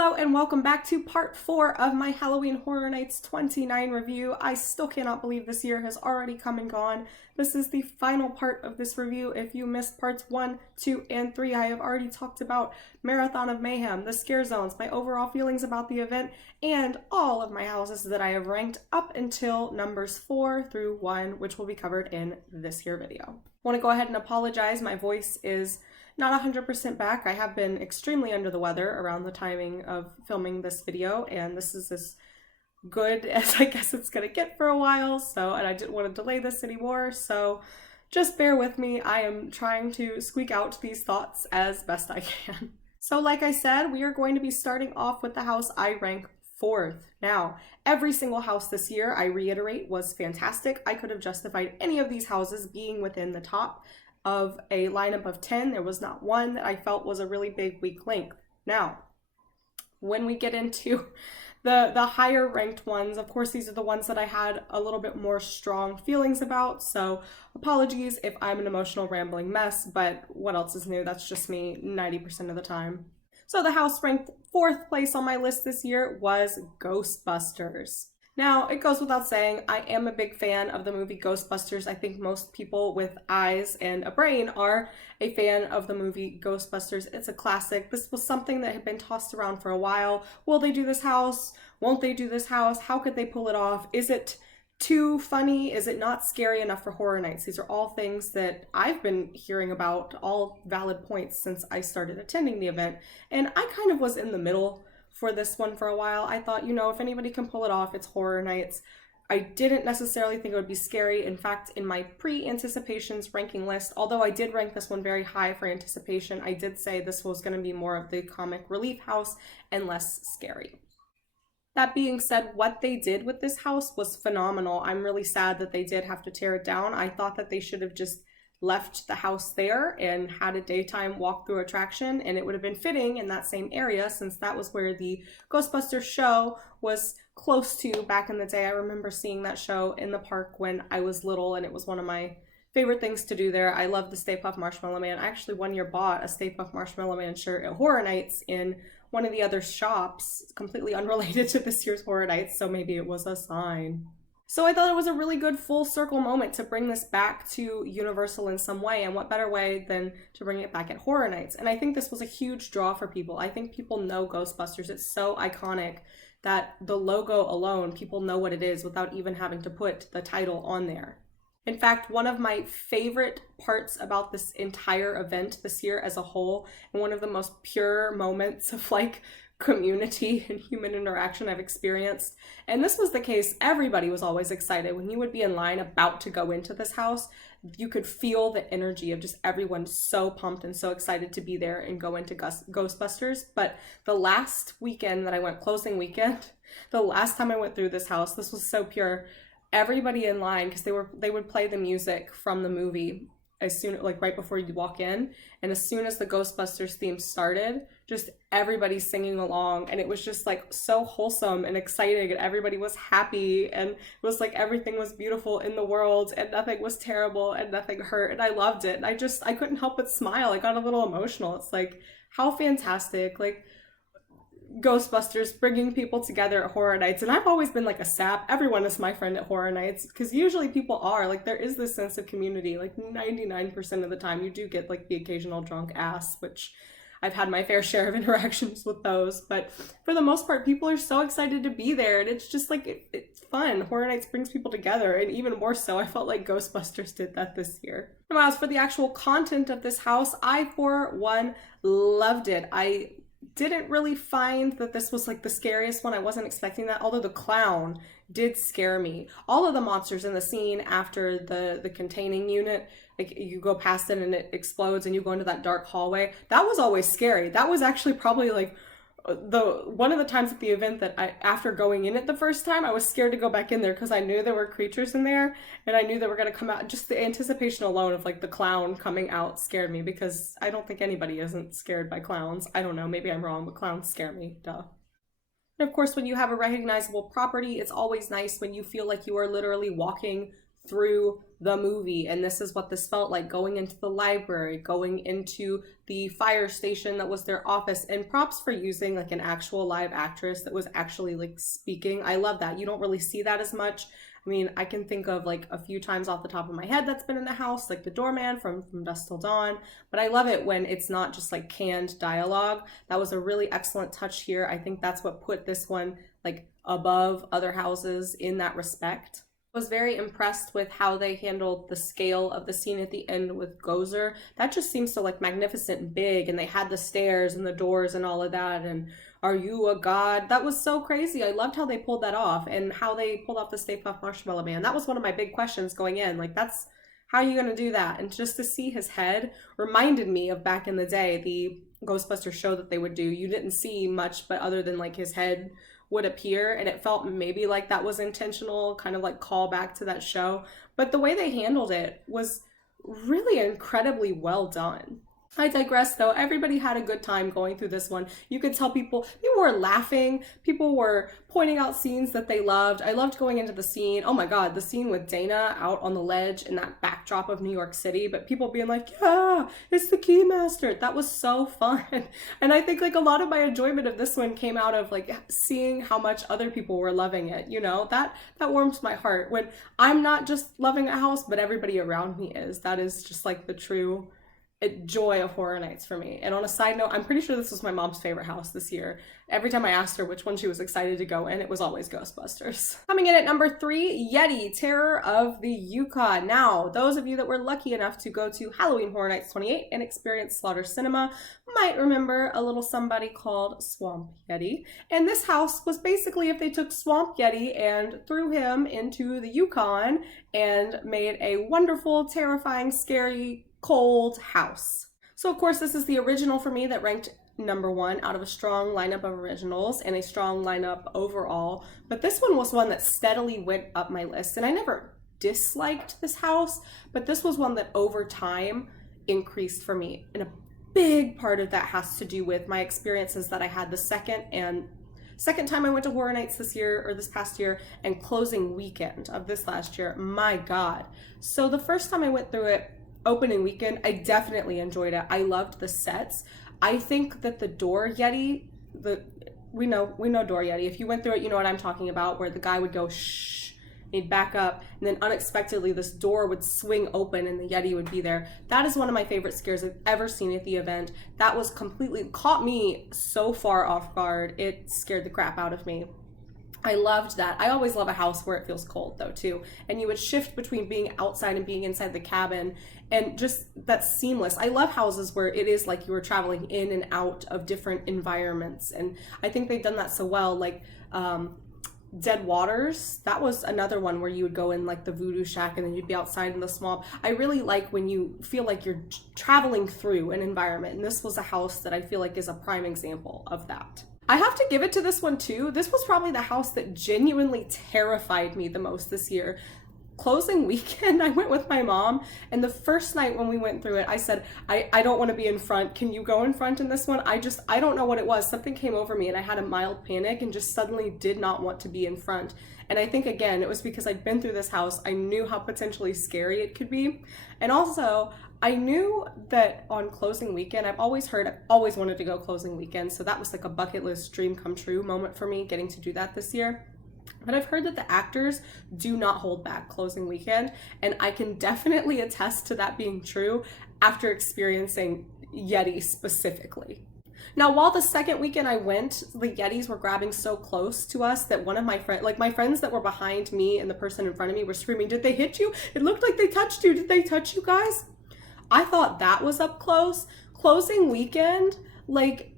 Hello and welcome back to part 4 of my Halloween Horror Nights 29 review. I still cannot believe this year has already come and gone. This is the final part of this review. If you missed parts 1, 2, and 3, I have already talked about Marathon of Mayhem, the scare zones, my overall feelings about the event, and all of my houses that I have ranked up until numbers 4 through 1, which will be covered in this here video. I want to go ahead and apologize. My voice is not 100% back. I have been extremely under the weather around the timing of filming this video, and this is as good as I guess it's gonna get for a while, and I didn't want to delay this anymore, so just bear with me. I am trying to squeak out these thoughts as best I can. So like I said, we are going to be starting off with the house I rank 4th. Now, every single house this year, I reiterate, was fantastic. I could have justified any of these houses being within the top of a lineup of 10. There was not one that I felt was a really big weak link. Now, when we get into the higher ranked ones, of course, these are the ones that I had a little bit more strong feelings about, so apologies if I'm an emotional rambling mess, but what else is new? That's just me 90% of the time. So the house ranked 4th place on my list this year was Ghostbusters. Now, it goes without saying, I am a big fan of the movie Ghostbusters. I think most people with eyes and a brain are a fan of the movie Ghostbusters. It's a classic. This was something that had been tossed around for a while. Will they do this house? Won't they do this house? How could they pull it off? Is it too funny? Is it not scary enough for Horror Nights? These are all things that I've been hearing about, all valid points since I started attending the event. And I kind of was in the middle for this one for a while. I thought, you know, if anybody can pull it off, it's Horror Nights. I didn't necessarily think it would be scary. In fact, in my pre-anticipations ranking list, although I did rank this one very high for anticipation, I did say this was going to be more of the comic relief house and less scary. That being said, what they did with this house was phenomenal. I'm really sad that they did have to tear it down. I thought that they should have just left the house there and had a daytime walkthrough attraction, and it would have been fitting in that same area since that was where the Ghostbusters show was close to back in the day. I remember seeing that show in the park when I was little, and it was one of my favorite things to do there. I love the Stay Puft Marshmallow Man. I actually one year bought a Stay Puft Marshmallow Man shirt at Horror Nights in one of the other shops, completely unrelated to this year's Horror Nights, so maybe it was a sign. So I thought it was a really good full circle moment to bring this back to Universal in some way, and what better way than to bring it back at Horror Nights. And I think this was a huge draw for people. I think people know Ghostbusters. It's so iconic that the logo alone, people know what it is without even having to put the title on there. In fact, one of my favorite parts about this entire event this year as a whole, and one of the most pure moments of community and human interaction I've experienced. And this was the case, everybody was always excited. When you would be in line about to go into this house, you could feel the energy of just everyone so pumped and so excited to be there and go into Ghostbusters. But the last weekend that I went, closing weekend, the last time I went through this house, this was so pure. Everybody in line, because they would play the music from the movie as soon, right before you walk in, and as soon as the Ghostbusters theme started, just everybody singing along, and it was just so wholesome and exciting, and everybody was happy, and it was everything was beautiful in the world, and nothing was terrible, and nothing hurt, and I loved it, and I couldn't help but smile. I got a little emotional. It's how fantastic, Ghostbusters bringing people together at Horror Nights. And I've always been a sap. Everyone is my friend at Horror Nights, because usually people are there is this sense of community. 99% of the time you do get the occasional drunk ass, which I've had my fair share of interactions with those, but for the most part people are so excited to be there, and it's just it's fun. Horror Nights brings people together, and even more so I felt like Ghostbusters did that this year. Now, as for the actual content of this house, I for one loved it. I didn't really find that this was the scariest one. I wasn't expecting that, although the clown did scare me. All of the monsters in the scene after the containing unit, you go past it and it explodes and you go into that dark hallway, that was always scary. That was actually probably one of the times at the event that after going in it the first time, I was scared to go back in there because I knew there were creatures in there and I knew they were going to come out. Just the anticipation alone of the clown coming out scared me, because I don't think anybody isn't scared by clowns. I don't know, maybe I'm wrong, but clowns scare me, duh. And of course, when you have a recognizable property, it's always nice when you feel like you are literally walking through the movie. And this is what this felt like, going into the library, going into the fire station that was their office. And props for using like an actual live actress that was actually like speaking. I love that. You don't really see that as much. I mean, I can think of like a few times off the top of my head that's been in the house, like the doorman from Dusk Till Dawn. But I love it when it's not just like canned dialogue. That was a really excellent touch here. I think that's what put this one like above other houses in that respect. Was very impressed with how they handled the scale of the scene at the end with Gozer. That just seems so like magnificent and big, and they had the stairs and the doors and all of that, and are you a god? That was so crazy. I loved how they pulled that off, and how they pulled off the Stay Puft Marshmallow Man. That was one of my big questions going in. Like, that's, how are you gonna do that? And just to see his head reminded me of back in the day, the Ghostbusters show that they would do. You didn't see much, but other than like his head would appear, and it felt maybe like that was intentional, kind of like call back to that show. But the way they handled it was really incredibly well done. I digress though. Everybody had a good time going through this one. You could tell people were laughing, people were pointing out scenes that they loved. I loved going into the scene. Oh my god, the scene with Dana out on the ledge in that backdrop of New York City, but people being like, yeah, it's the Keymaster. That was so fun. And I think like a lot of my enjoyment of this one came out of like seeing how much other people were loving it. You know, that warms my heart when I'm not just loving a house, but everybody around me is. That is just like the true joy of Horror Nights for me. And on a side note, I'm pretty sure this was my mom's favorite house this year. Every time I asked her which one she was excited to go in, it was always Ghostbusters. Coming in at number 3, Yeti, Terror of the Yukon. Now, those of you that were lucky enough to go to Halloween Horror Nights 28 and experience Slaughter Cinema might remember a little somebody called Swamp Yeti. And this house was basically if they took Swamp Yeti and threw him into the Yukon and made a wonderful, terrifying, scary, cold house. So of course this is the original for me that ranked number 1 out of a strong lineup of originals and a strong lineup overall. But this one was one that steadily went up my list, and I never disliked this house, but this was one that over time increased for me. And a big part of that has to do with my experiences that I had the second time I went to Horror Nights this year, or this past year, and closing weekend of this last year. My god. So the first time I went through it, opening weekend, I definitely enjoyed it. I loved the sets. I think that the Door Yeti, we know Door Yeti. If you went through it, you know what I'm talking about, where the guy would go shh, he'd back up, and then unexpectedly this door would swing open and the Yeti would be there. That is one of my favorite scares I've ever seen at the event. That was completely, caught me so far off guard. It scared the crap out of me. I loved that. I always love a house where it feels cold though too. And you would shift between being outside and being inside the cabin, and just that's seamless. I love houses where it is like you were traveling in and out of different environments. And I think they've done that so well. Like Dead Waters, that was another one where you would go in like the voodoo shack and then you'd be outside in the swamp. I really like when you feel like you're traveling through an environment. And this was a house that I feel like is a prime example of that. I have to give it to this one too. This was probably the house that genuinely terrified me the most this year. Closing weekend, I went with my mom, and the first night when we went through it, I said, I don't want to be in front. Can you go in front in this one? I don't know what it was. Something came over me and I had a mild panic and just suddenly did not want to be in front. And I think, again, it was because I'd been through this house. I knew how potentially scary it could be. And also, I knew that on closing weekend, I've always wanted to go closing weekend. So that was like a bucket list dream come true moment for me, getting to do that this year. But I've heard that the actors do not hold back closing weekend, and I can definitely attest to that being true after experiencing Yeti specifically. Now, while the second weekend I went, the Yetis were grabbing so close to us that one of my friends, like my friends that were behind me and the person in front of me were screaming, "Did they hit you? It looked like they touched you. Did they touch you guys?" I thought that was up close. Closing weekend, like,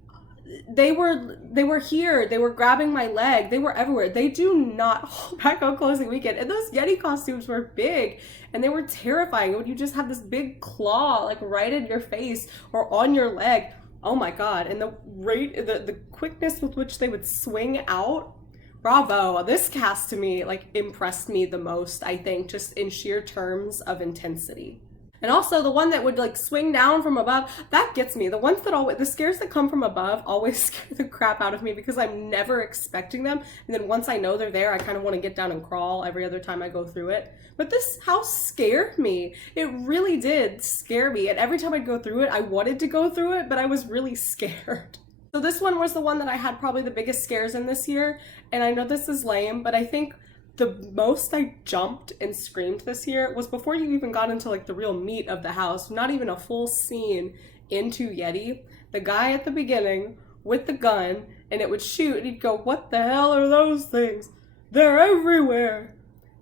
they were here, they were grabbing my leg, they were everywhere. They do not hold back on closing weekend. And those Yeti costumes were big and they were terrifying. When you just have this big claw like right in your face or on your leg, oh my god. And the quickness with which they would swing out, bravo. This cast to me like impressed me the most, I think, just in sheer terms of intensity. And also the one that would like swing down from above, that gets me. The ones that always, the scares that come from above always scare the crap out of me because I'm never expecting them. And then once I know they're there, I kind of want to get down and crawl every other time I go through it. But this house scared me. It really did scare me. And every time I'd go through it, I wanted to go through it, but I was really scared. So this one was the one that I had probably the biggest scares in this year. And I know this is lame, but I think the most I jumped and screamed this year was before you even got into like the real meat of the house, not even a full scene into Yeti. The guy at the beginning with the gun, and it would shoot and he'd go, "What the hell are those things? They're everywhere."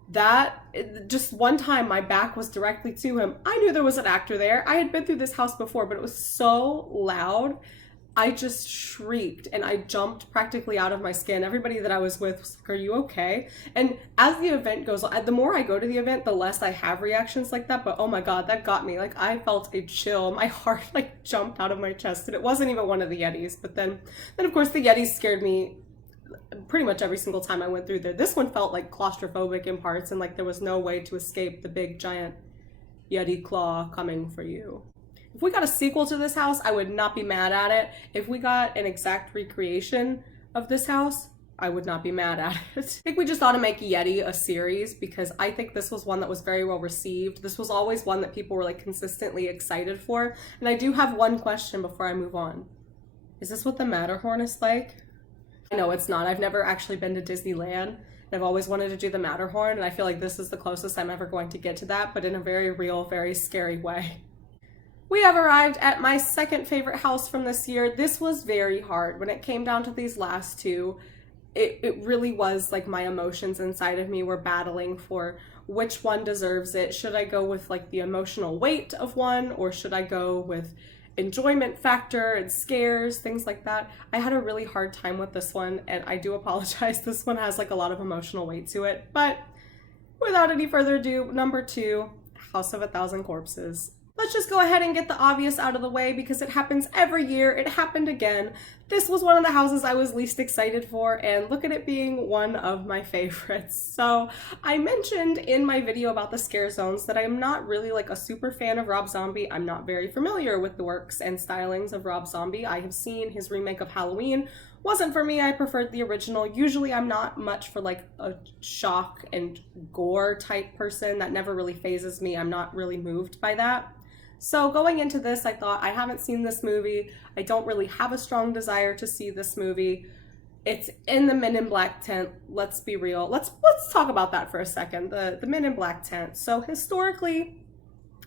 That, just one time my back was directly to him. I knew there was an actor there. I had been through this house before, but it was so loud. I just shrieked and I jumped practically out of my skin. Everybody that I was with was like, "Are you okay?" And as the event goes on, the more I go to the event, the less I have reactions like that. But oh my God, that got me. Like I felt a chill. My heart like jumped out of my chest, and it wasn't even one of the Yetis. But then of course the Yetis scared me pretty much every single time I went through there. This one felt like claustrophobic in parts, and like there was no way to escape the big giant Yeti claw coming for you. If we got a sequel to this house, I would not be mad at it. If we got an exact recreation of this house, I would not be mad at it. I think we just ought to make Yeti a series because I think this was one that was very well received. This was always one that people were like consistently excited for. And I do have one question before I move on. Is this what the Matterhorn is like? No, it's not. I've never actually been to Disneyland. And I've always wanted to do the Matterhorn, and I feel like this is the closest I'm ever going to get to that, but in a very real, very scary way. We have arrived at my second favorite house from this year. This was very hard. When it came down to these last two, it really was like my emotions inside of me were battling for which one deserves it. Should I go with like the emotional weight of one, or should I go with enjoyment factor and scares, things like that? I had a really hard time with this one, and I do apologize. This one has like a lot of emotional weight to it. But without any further ado, number 2, House of a Thousand Corpses. Let's just go ahead and get the obvious out of the way because it happens every year. It happened again. This was one of the houses I was least excited for, and look at it being one of my favorites. So I mentioned in my video about the scare zones that I'm not really like a super fan of Rob Zombie. I'm not very familiar with the works and stylings of Rob Zombie. I have seen his remake of Halloween. Wasn't for me. I preferred the original. Usually I'm not much for like a shock and gore type person. That never really phases me. I'm not really moved by that. So going into this, I thought, I haven't seen this movie. I don't really have a strong desire to see this movie. It's in the Men in Black tent. Let's be real. Let's talk about that for a second. The Men in Black tent. So historically,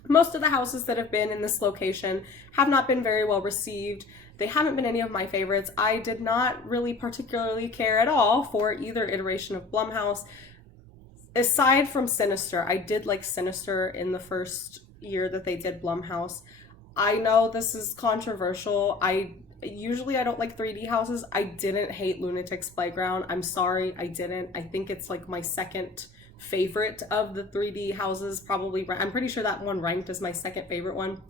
most of the houses that have been in this location have not been very well received. They haven't been any of my favorites. I did not really particularly care at all for either iteration of Blumhouse. Aside from Sinister, I did like Sinister in the first year that they did Blumhouse. I know this is controversial. I don't like 3D houses. I didn't hate Lunatic's Playground. I'm sorry, I didn't. I think it's like my second favorite of the 3D houses, probably. I'm pretty sure that one ranked as my second favorite one.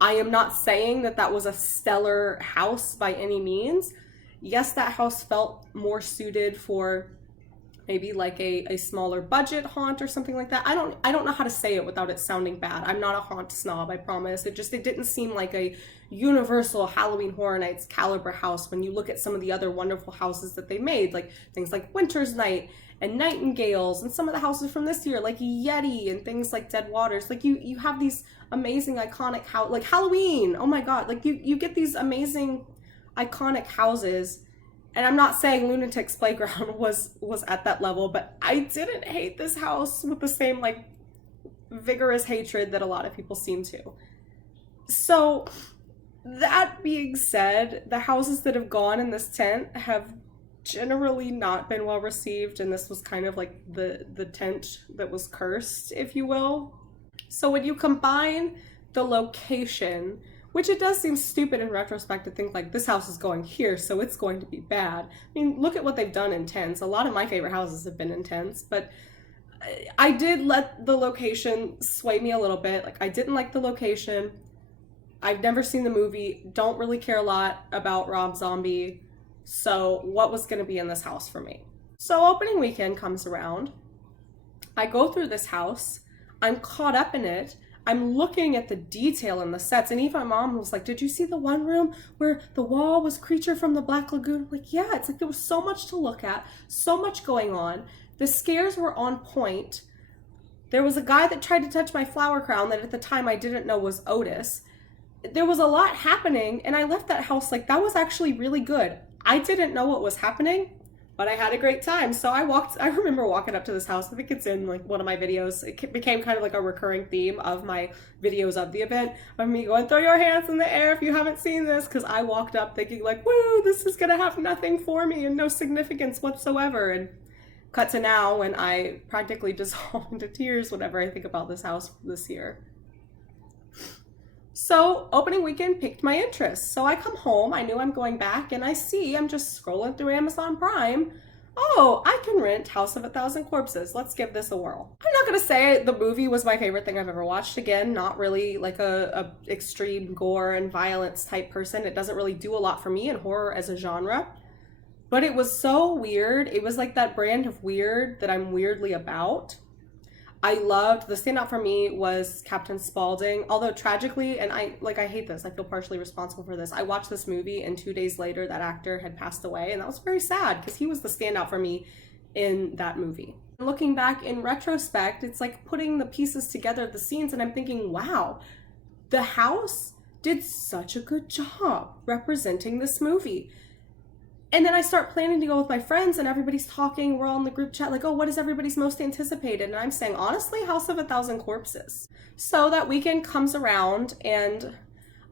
I am not saying that that was a stellar house by any means. Yes, that house felt more suited for maybe like a smaller budget haunt or something like that. I don't know how to say it without it sounding bad. I'm not a haunt snob, I promise. It didn't seem like a Universal Halloween Horror Nights caliber house when you look at some of the other wonderful houses that they made, like things like Winter's Night and Nightingales, and some of the houses from this year like Yeti and things like Dead Waters. Like you have these amazing iconic like Halloween. Oh my God, like you get these amazing iconic houses. And I'm not saying Lunatic's Playground was at that level, but I didn't hate this house with the same like vigorous hatred that a lot of people seem to. So that being said, the houses that have gone in this tent have generally not been well received, and this was kind of like the tent that was cursed, if you will. So when you combine the location, which it does seem stupid in retrospect to think like this house is going here, so it's going to be bad. I mean, look at what they've done in tents. A lot of my favorite houses have been in tents, but I did let the location sway me a little bit. Like, I didn't like the location. I've never seen the movie, don't really care a lot about Rob Zombie. So what was going to be in this house for me? So opening weekend comes around. I go through this house. I'm caught up in it. I'm looking at the detail in the sets, and even my mom was like, did you see the one room where the wall was Creature from the Black Lagoon? I'm like, yeah, it's like there was so much to look at, so much going on. The scares were on point. There was a guy that tried to touch my flower crown that at the time I didn't know was Otis. There was a lot happening, and I left that house like that was actually really good. I didn't know what was happening, but I had a great time. So I remember walking up to this house. I think it's in like one of my videos. It became kind of like a recurring theme of my videos of the event, of me going, throw your hands in the air if you haven't seen this, because I walked up thinking like, woo, this is gonna have nothing for me and no significance whatsoever. And cut to now when I practically dissolve into tears whenever I think about this house this year. So opening weekend piqued my interest. So I come home, I knew I'm going back, and I'm just scrolling through Amazon Prime. Oh, I can rent House of a Thousand Corpses. Let's give this a whirl. I'm not gonna say the movie was my favorite thing I've ever watched. Again, not really like a extreme gore and violence type person. It doesn't really do a lot for me in horror as a genre. But it was so weird. It was like that brand of weird that I'm weirdly about. I loved, the standout for me was Captain Spaulding, although tragically, and I hate this, I feel partially responsible for this. I watched this movie and 2 days later that actor had passed away, and that was very sad because he was the standout for me in that movie. Looking back in retrospect, it's like putting the pieces together of the scenes, and I'm thinking, wow, the house did such a good job representing this movie. And then I start planning to go with my friends, and everybody's talking. We're all in the group chat like, oh, what is everybody's most anticipated? And I'm saying, honestly, House of a Thousand Corpses. So that weekend comes around, and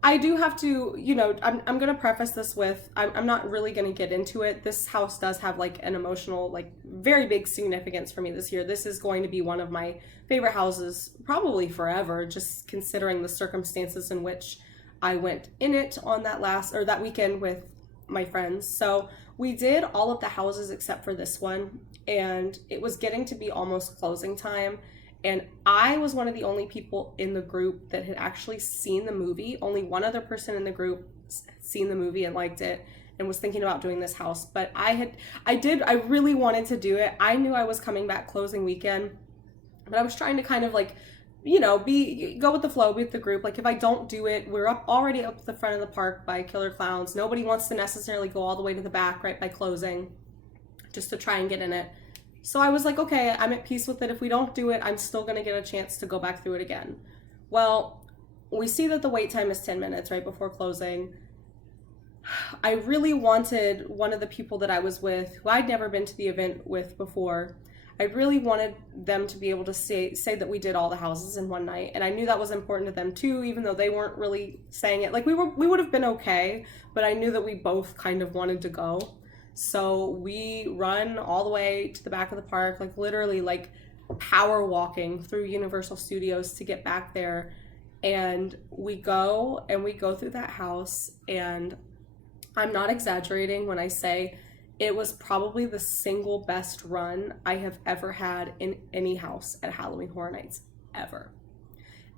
I do have to, I'm going to preface this with, I'm not really going to get into it. This house does have like an emotional, like very big significance for me this year. This is going to be one of my favorite houses probably forever, just considering the circumstances in which I went in it on that weekend with my friends. So we did all of the houses except for this one, and it was getting to be almost closing time, and I was one of the only people in the group that had actually seen the movie. Only one other person in the group had seen the movie and liked it and was thinking about doing this house, but I really wanted to do it. I knew I was coming back closing weekend, but I was trying to kind of like, go with the flow, be with the group. Like if I don't do it, we're already up at the front of the park by Killer Clowns. Nobody wants to necessarily go all the way to the back right by closing just to try and get in it. So I was like, okay, I'm at peace with it. If we don't do it, I'm still gonna get a chance to go back through it again. Well, we see that the wait time is 10 minutes right before closing. I really wanted one of the people that I was with, who I'd never been to the event with before, I really wanted them to be able to say that we did all the houses in one night, and I knew that was important to them too, even though they weren't really saying it. Like we would have been okay, but I knew that we both kind of wanted to go. So we run all the way to the back of the park, like literally like power walking through Universal Studios to get back there. And we go through that house, and I'm not exaggerating when I say it was probably the single best run I have ever had in any house at Halloween Horror Nights, ever.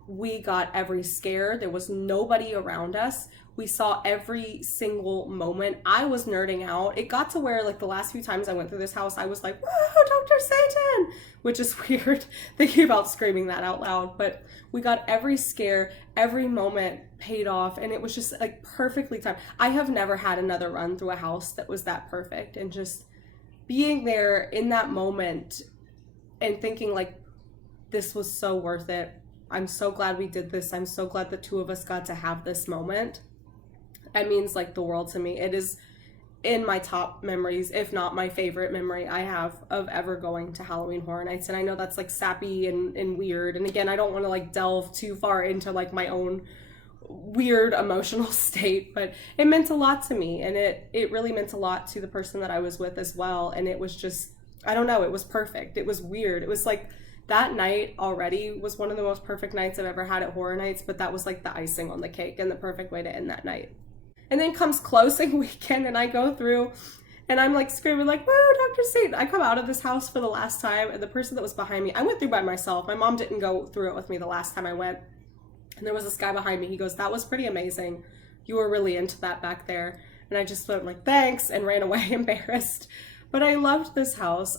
We got every scare. There was nobody around us. We saw every single moment. I was nerding out. It got to where, like, the last few times I went through this house, I was like, whoa, Dr. Satan! Which is weird thinking about screaming that out loud. But we got every scare, every moment paid off, and it was just, like, perfectly timed. I have never had another run through a house that was that perfect. And just being there in that moment and thinking, like, this was so worth it. I'm so glad we did this. I'm so glad the two of us got to have this moment. It means like the world to me. It is in my top memories, if not my favorite memory I have of ever going to Halloween Horror Nights. And I know that's like sappy and weird. And again, I don't want to like delve too far into like my own weird emotional state, but it meant a lot to me. And it really meant a lot to the person that I was with as well. And it was just, I don't know, it was perfect. It was weird. It was like, that night already was one of the most perfect nights I've ever had at Horror Nights, but that was like the icing on the cake and the perfect way to end that night. And then comes closing weekend, and I go through and I'm like screaming like, woo, Dr. Satan. I come out of this house for the last time, and the person that was behind me, I went through by myself. My mom didn't go through it with me the last time I went. And there was this guy behind me. He goes, that was pretty amazing. You were really into that back there. And I just went like, thanks, and ran away embarrassed. But I loved this house.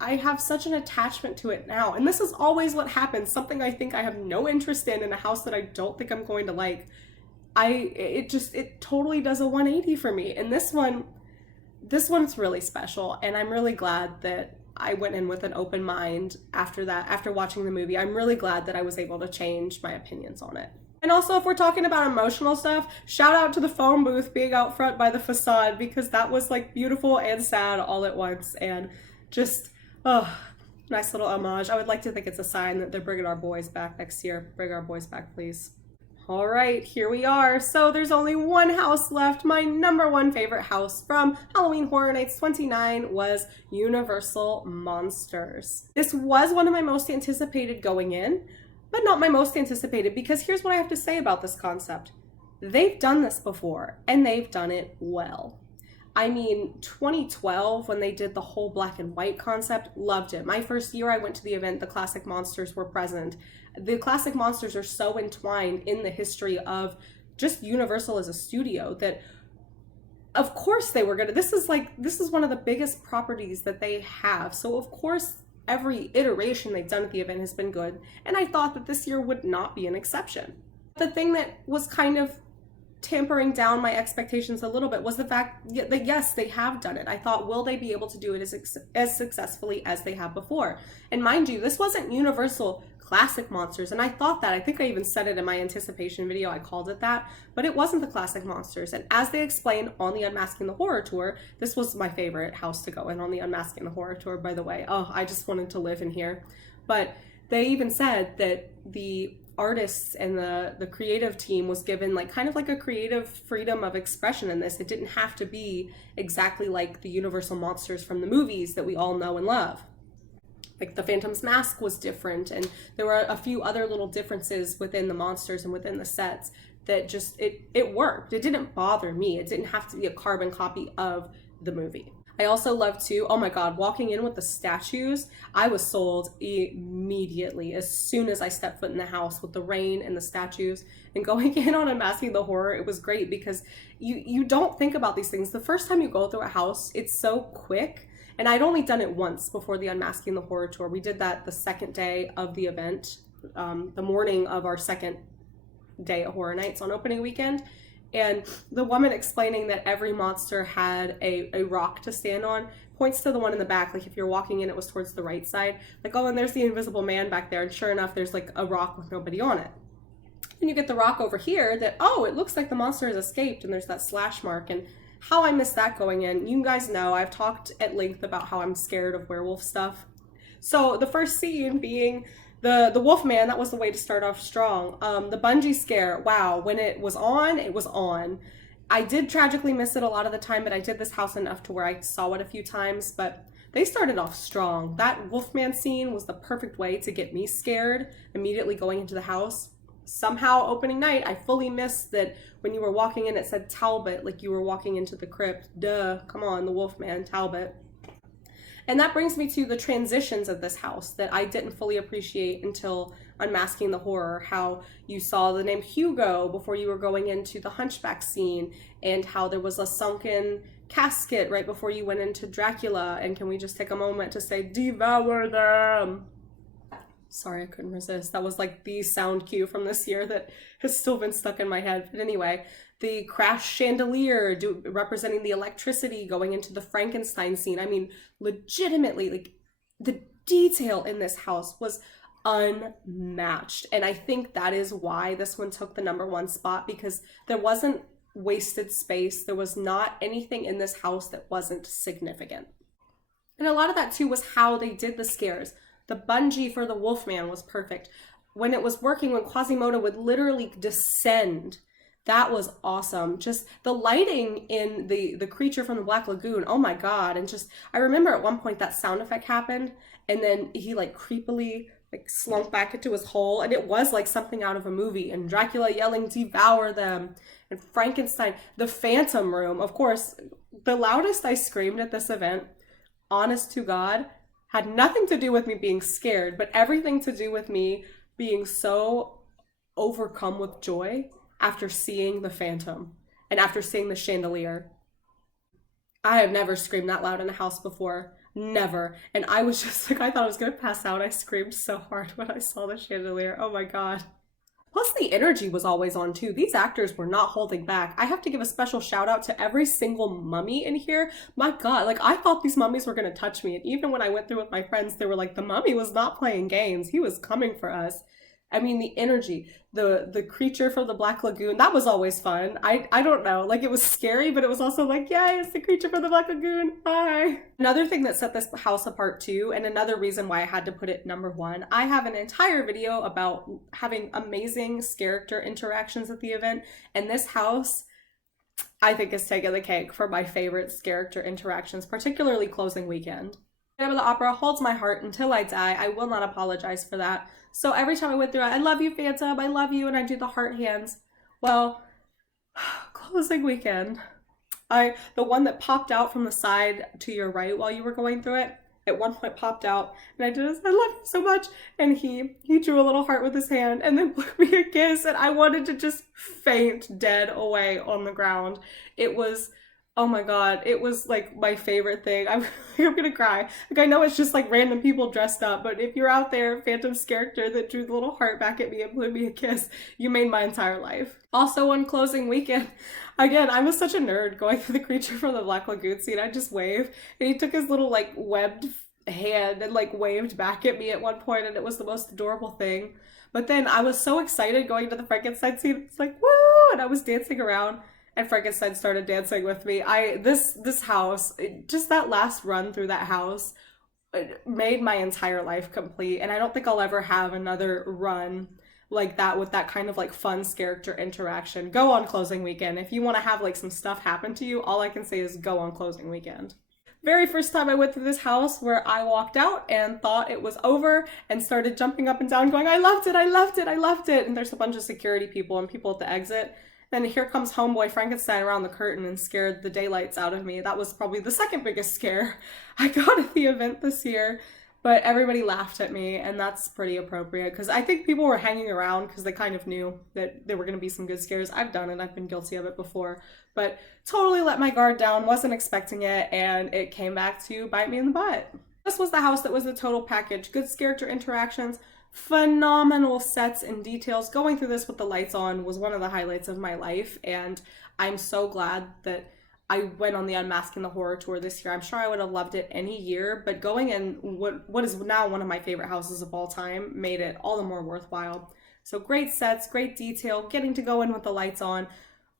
I have such an attachment to it now. And this is always what happens. Something I think I have no interest in a house that I don't think I'm going to like. It totally does a 180 for me. And this one's really special, and I'm really glad that I went in with an open mind after that, after watching the movie. I'm really glad that I was able to change my opinions on it. And also, if we're talking about emotional stuff, shout out to the phone booth being out front by the facade, because that was like beautiful and sad all at once, and just, oh, nice little homage. I would like to think it's a sign that they're bringing our boys back next year. Bring our boys back, please. All right, here we are. So there's only one house left. My number one favorite house from Halloween Horror Nights 29 was Universal Monsters. This was one of my most anticipated going in, but not my most anticipated, because here's what I have to say about this concept. They've done this before, and they've done it well. I mean, 2012, when they did the whole black and white concept, loved it. My first year I went to the event, the classic monsters were present. The classic monsters are so entwined in the history of just Universal as a studio that, of course they were gonna, this is one of the biggest properties that they have. So of course, every iteration they've done at the event has been good. And I thought that this year would not be an exception. The thing that was kind of tampering down my expectations a little bit was the fact that yes, they have done it. I thought, will they be able to do it as successfully as they have before? And mind you, this wasn't Universal classic monsters, and I thought that. I think I even said it in my anticipation video, I called it that, but it wasn't the classic monsters. And as they explained on the Unmasking the Horror Tour, this was my favorite house to go in on the Unmasking the Horror Tour, by the way. Oh, I just wanted to live in here. But they even said that the artists and the creative team was given like kind of like a creative freedom of expression in this. It didn't have to be exactly like the Universal monsters from the movies that we all know and love. Like the Phantom's mask was different, and there were a few other little differences within the monsters and within the sets that just, it worked. It didn't bother me. It didn't have to be a carbon copy of the movie. I also love too, oh my God, walking in with the statues, I was sold immediately as soon as I stepped foot in the house with the rain and the statues. And going in on Unmasking the Horror, it was great because you don't think about these things. The first time you go through a house, it's so quick. And I'd only done it once before the Unmasking the Horror Tour. We did that the second day of the event, the morning of our second day at Horror Nights on opening weekend. And the woman explaining that every monster had a rock to stand on points to the one in the back. Like if you're walking in, it was towards the right side. Like, oh, and there's the Invisible Man back there. And sure enough, there's like a rock with nobody on it. And you get the rock over here that, oh, it looks like the monster has escaped, and there's that slash mark. And how I missed that going in. You guys know I've talked at length about how I'm scared of werewolf stuff. So the first scene being the Wolfman, that was the way to start off strong. The bungee scare, wow, when it was on, it was on. I did tragically miss it a lot of the time, but I did this house enough to where I saw it a few times, but they started off strong. That Wolfman scene was the perfect way to get me scared immediately going into the house. Somehow opening night, I fully missed that when you were walking in, it said Talbot, like you were walking into the crypt. Duh, come on, the Wolfman, Talbot. And that brings me to the transitions of this house that I didn't fully appreciate until Unmasking the Horror. How you saw the name Hugo before you were going into the Hunchback scene, and how there was a sunken casket right before you went into Dracula. And can we just take a moment to say, devour them? Sorry, I couldn't resist. That was like the sound cue from this year that has still been stuck in my head. But anyway, the crashed chandelier representing the electricity going into the Frankenstein scene. I mean, legitimately, like the detail in this house was unmatched. And I think that is why this one took the #1 spot, because there wasn't wasted space. There was not anything in this house that wasn't significant. And a lot of that too was how they did the scares. The bungee for the Wolfman was perfect. When it was working, when Quasimodo would literally descend, that was awesome. Just the lighting in the creature from the Black Lagoon, oh my God. And just, I remember at one point that sound effect happened, and then he like creepily like slunk back into his hole, and it was like something out of a movie. And Dracula yelling, devour them. And Frankenstein, the Phantom Room. Of course, the loudest I screamed at this event, honest to God, had nothing to do with me being scared, but everything to do with me being so overcome with joy after seeing the Phantom and after seeing the chandelier. I have never screamed that loud in a house before. never. And I was just like, I thought I was gonna pass out. I screamed so hard when I saw the chandelier. Oh my God. Plus, the energy was always on too. These actors were not holding back. I have to give a special shout out to every single mummy in here. My God, like I thought these mummies were gonna touch me. And even when I went through with my friends, they were like, the mummy was not playing games. He was coming for us. I mean, the energy, the creature from the Black Lagoon, that was always fun. I don't know, like it was scary, but it was also like, yeah, it's the creature from the Black Lagoon. Bye. Another thing that set this house apart too, and another reason why I had to put it number one, I have an entire video about having amazing character interactions at the event, and this house I think is taking the cake for my favorite character interactions, particularly closing weekend. Phantom of the Opera holds my heart until I die. I will not apologize for that. So every time I went through it, I love you, Phantom, I love you, and I do the heart hands. Well, closing weekend, the one that popped out from the side to your right while you were going through it, at one point popped out, and I just, I love you so much, and he drew a little heart with his hand, and then blew me a kiss, and I wanted to just faint dead away on the ground. It was, oh my God, it was like my favorite thing. I'm gonna cry. Like I know it's just like random people dressed up, but if you're out there, Phantom's character that drew the little heart back at me and blew me a kiss, you made my entire life. Also on closing weekend, again, I was such a nerd going through the creature from the Black Lagoon scene. I just waved, and he took his little like webbed hand and like waved back at me at one point, and it was the most adorable thing. But then I was so excited going to the Frankenstein scene. It's like, woo! And I was dancing around. And Frankenstein started dancing with me. This house, just that last run through that house, made my entire life complete. And I don't think I'll ever have another run like that with that kind of like fun character interaction. Go on closing weekend. If you want to have like some stuff happen to you, all I can say is go on closing weekend. Very first time I went through this house where I walked out and thought it was over and started jumping up and down going, I loved it, I loved it, I loved it. And there's a bunch of security people and people at the exit. Then here comes homeboy Frankenstein around the curtain and scared the daylights out of me. That was probably the second biggest scare I got at the event this year. But everybody laughed at me, and that's pretty appropriate because I think people were hanging around because they kind of knew that there were going to be some good scares. I've done it. I've been guilty of it before. But totally let my guard down, wasn't expecting it, and it came back to bite me in the butt. This was the house that was the total package. Good character interactions, phenomenal sets and details. Going through this with the lights on was one of the highlights of my life, and I'm so glad that I went on the Unmasking the Horror tour this year. I'm sure I would have loved it any year, but going in what is now one of my favorite houses of all time made it all the more worthwhile. So great sets, great detail, getting to go in with the lights on,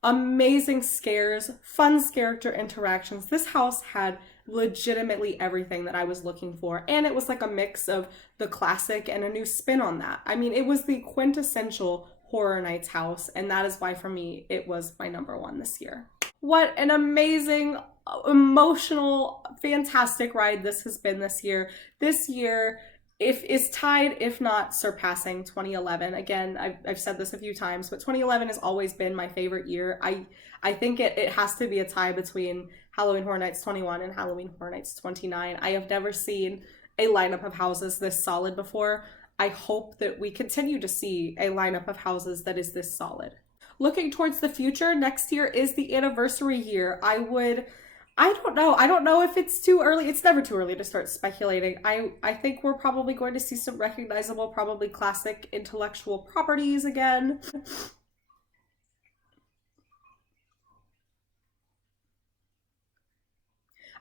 amazing scares, fun character interactions. This house had legitimately everything that I was looking for, and it was like a mix of the classic and a new spin on that. I mean, it was the quintessential Horror Nights house, and that is why for me it was my number one this year. What an amazing, emotional, fantastic ride this has been this year. This year is tied, if not surpassing 2011. Again, I've said this a few times, but 2011 has always been my favorite year. I think it has to be a tie between Halloween Horror Nights 21 and Halloween Horror Nights 29. I have never seen a lineup of houses this solid before. I hope that we continue to see a lineup of houses that is this solid. Looking towards the future, next year is the anniversary year. I don't know if it's too early. It's never too early to start speculating. I think we're probably going to see some recognizable, probably classic intellectual properties again.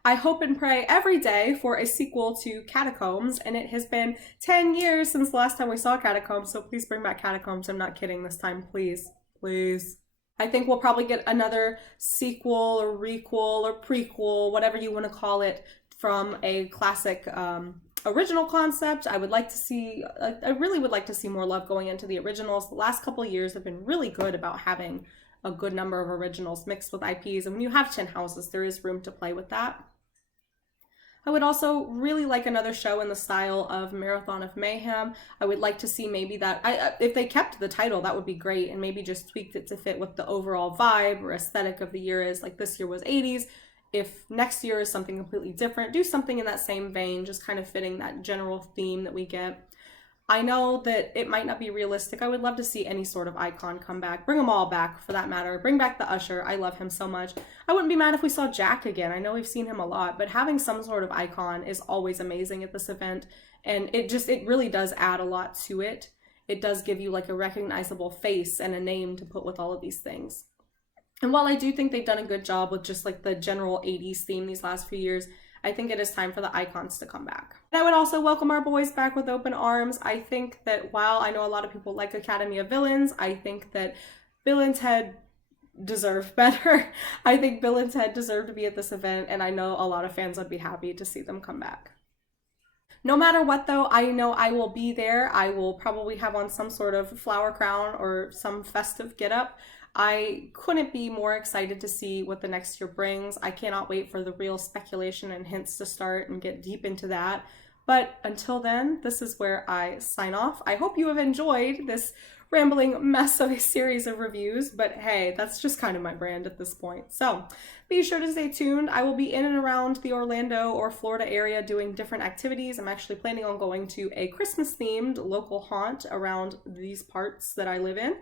I hope and pray every day for a sequel to Catacombs, and it has been 10 years since the last time we saw Catacombs, so please bring back Catacombs. I'm not kidding this time, please. Please. I think we'll probably get another sequel or requel or prequel, whatever you want to call it, from a classic original concept. I would like to see, I really would like to see more love going into the originals. The last couple of years have been really good about having a good number of originals mixed with IPs. And when you have 10 houses, there is room to play with that. I would also really like another show in the style of Marathon of Mayhem. I would like to see maybe that, if they kept the title, that would be great, and maybe just tweaked it to fit what the overall vibe or aesthetic of the year is. Like this year was 80s. If next year is something completely different, do something in that same vein, just kind of fitting that general theme that we get. I know that it might not be realistic. I would love to see any sort of icon come back. Bring them all back for that matter. Bring back the Usher. I love him so much. I wouldn't be mad if we saw Jack again. I know we've seen him a lot, but having some sort of icon is always amazing at this event. And it really does add a lot to it. It does give you like a recognizable face and a name to put with all of these things. And while I do think they've done a good job with just like the general 80s theme these last few years, I think it is time for the icons to come back. And I would also welcome our boys back with open arms. I think that while I know a lot of people like Academy of Villains, I think that Villains Head deserve better. I think Villains Head deserve to be at this event, and I know a lot of fans would be happy to see them come back. No matter what though, I know I will be there. I will probably have on some sort of flower crown or some festive getup. I couldn't be more excited to see what the next year brings. I cannot wait for the real speculation and hints to start and get deep into that. But until then, this is where I sign off. I hope you have enjoyed this rambling mess of a series of reviews, but hey, that's just kind of my brand at this point. So be sure to stay tuned. I will be in and around the Orlando or Florida area doing different activities. I'm actually planning on going to a Christmas themed local haunt around these parts that I live in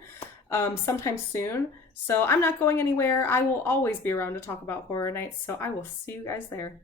sometime soon. So I'm not going anywhere. I will always be around to talk about Horror Nights, so I will see you guys there.